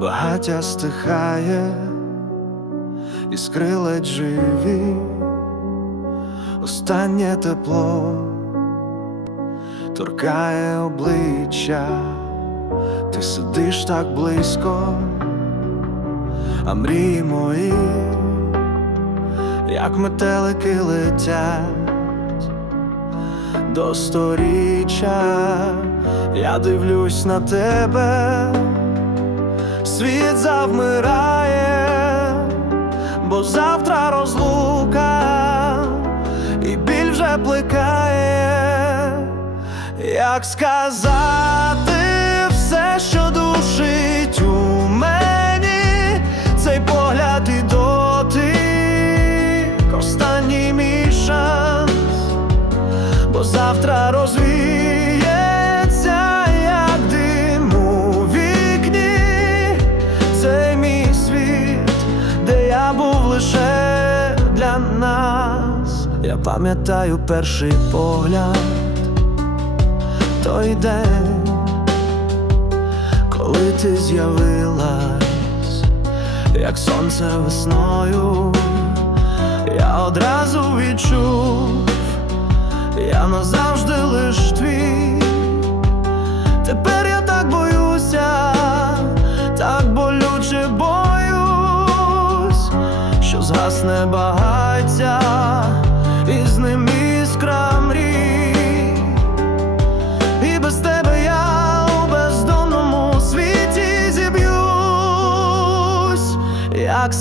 Багаття стихає, іскри ледь живі, останнє тепло торкає обличчя, ти сидиш так близько, а мрії мої, як метелики летять до сторіччя, я дивлюсь на тебе, світ завмирає, бо завтра розлука, і біль вже плекає, як сказати нас. Я пам'ятаю перший погляд, той день, коли ти з'явилась, як сонце весною, я одразу відчув. Я назавжди лиш твій. Тепер я так боюся, так болюче боюсь, що згасне багаття, як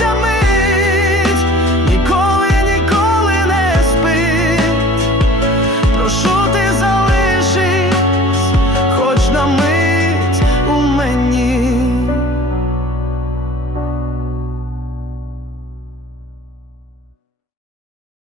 Some